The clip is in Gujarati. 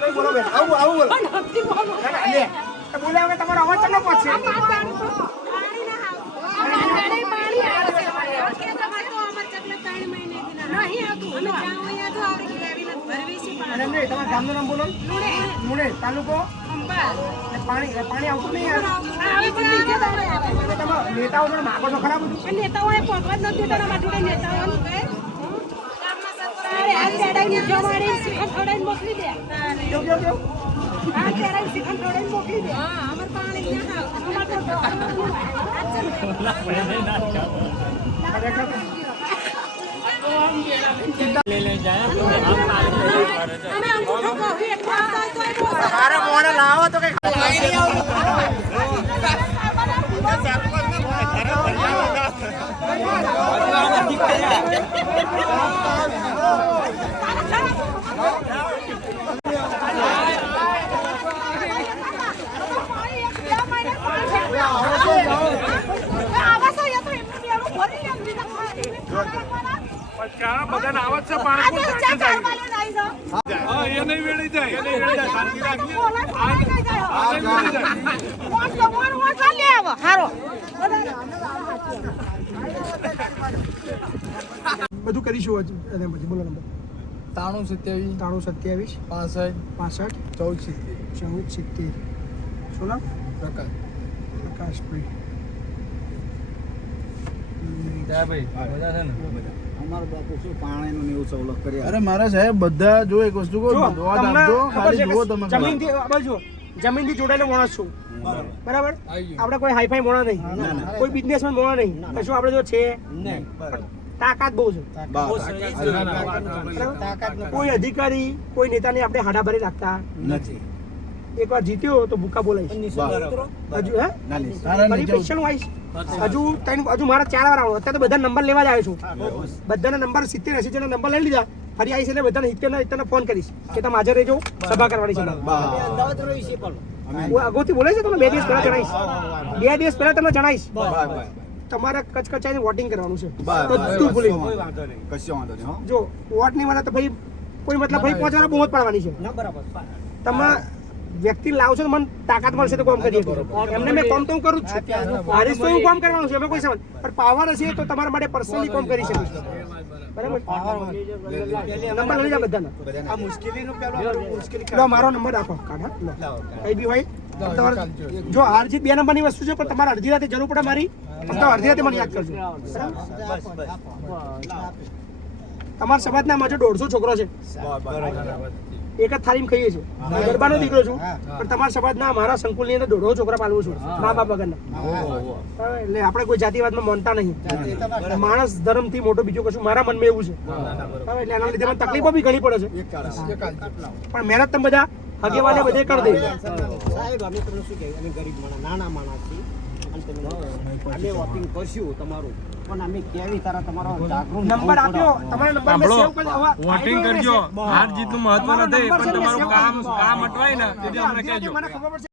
બોલો બેન આવું બોલો બોલ્યા વગર તમારો અવાજ ચલો પહોંચશે તમારા ગામનું નામ બોલો લુણે તાલુકો પાણી આવતું નહીં નેતાઓ માગો છો ખરાબ નેતાઓ પહોંચવા જ નથી દેતા માટે નેતાઓ મોકલી દે મોકલી દે અમાર પાણી લાવો તો કઈ બધાને આવત છે પાણી એ નહીં વેળી જાય શાંતિ રાખી બધું કરીશું અને પછી બોલો નંબર 93 27 65 14 70 શું નામ પ્રકાશભાઈ અમારો બાપુ શું પાણીનું ને એવું સવલત કરી અરે મારા સાહેબ બધા જો એક વસ્તુ કહો જમીનથી જોડાયેલો માણસ છું બરાબર આપણે કોઈ હાઈફાઈ મોણા નહીં કોઈ બિઝનેસમેન મોણા નહીં કશું આપણે જો છે તાકાત બહુ છે કોઈ અધિકારી કોઈ નેતાને આપણે હાડાભરી રાખતા નથી એકવાર જીત્યો તો ભૂકા બોલાઈશ હજુ હે પરીક્ષણ આવીશ હજુ મારા 4 વાર આવો અત્યારે તો બધા નંબર લેવા જ આવ્યો છું બધાના નંબર 70 80 જણા નંબર લઈ લીધા ફરી આવીશ એટલે બધાને 70 ફોન કરીશ કે તમે હાજર રહેજો સભા કરવાની છે અગાઉથી બોલે છે તમે 2 દિવસ પહેલા જણાવીશ 2 દિવસ પહેલા તમને જણાવીશ તમારે કચકચાઈને વોટિંગ કરવાનું છે બધું ભૂલી જો વોટ નહીં મળે તો ભાઈ કોઈ મતલબ ભાઈ 5 વાર બહુ જ પાડવાની છે તમે વ્યક્તિ લાવશો તો મને તાકાત મળશે તો કામ કરીએ એમને મેં કામ તો હું કરું જ છું હારીશ તો હું કામ કરવાનું છે એમાં કોઈ સમજ પણ પાવર હશે તો તમારા માટે પર્સનલી કામ કરી શકીશ બરાબર નંબર લઈ જા બધાના આ મુશ્કેલી મારો નંબર રાખો કાઢા કઈ બી હોય તમારે જો હાર જીત 2 નંબરની વસ્તુ છે પણ તમારે અડધી રાતે જરૂર પડે મારી તો અડધી રાતે મને યાદ કરજો તમારા સમાજના માજો 150 છોકરો છે એક જ થાળીમાં ખાઈએ છીએ ગરબાનો દીકરો છું પણ તમારા સમાજના મારા સંકુલની અંદર 150 છોકરા પાલવું છું મા બાપ વગરના એટલે આપણે કોઈ જાતિવાદમાં માનતા નહીં માણસ ધર્મથી મોટો બીજો કશું મારા મનમાં એવું છે એટલે એના લીધે મને તકલીફો બી ઘણી પડે છે પણ મહેનત તમે બધા આગેવાને બધે કરી દે સાહેબ અમે તમને શું કહેવાય અમે ગરીબ માણસ નાના માણસ છીએ અમે વોટિંગ કરશું તમારું પણ અમે કેવી તારા તમારો જાગૃત નંબર આપ્યો તમારો નંબર મેં સેવ કરી વોટિંગ કરજો હાર જીતનું મહત્વ નથી પણ તમારું કામ અટવાય ને એટલે અમને કહેજો મને ખબર પડશે